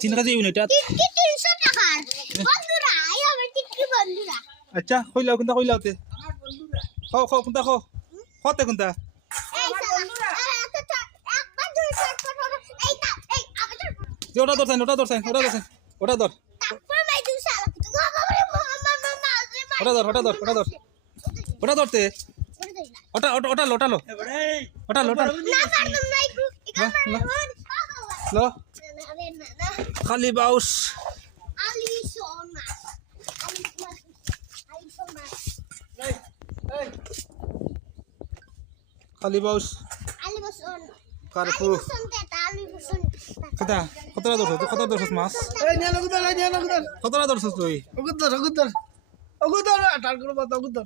তিন KG unit আচ্ছা কইলাও কোনটা কইলাওতে খাও খাও কোনটা খাও খাওতে কোনটা ওটা ধরছেন ওটা ধরছেন ওটা ধরছেন ওটা ধর ওটা ধর ওটা ধর ওটা ধর ওটা ধরতে ওটা ওটা ওটা লোটালো ওটা লোটা লো খালি বাউস খালি বাউস কারপু কতা কতটা ধরছ কতটা ধরছ মাছ কতটা ধরছ তুই অগুদর আটার করব অগুদর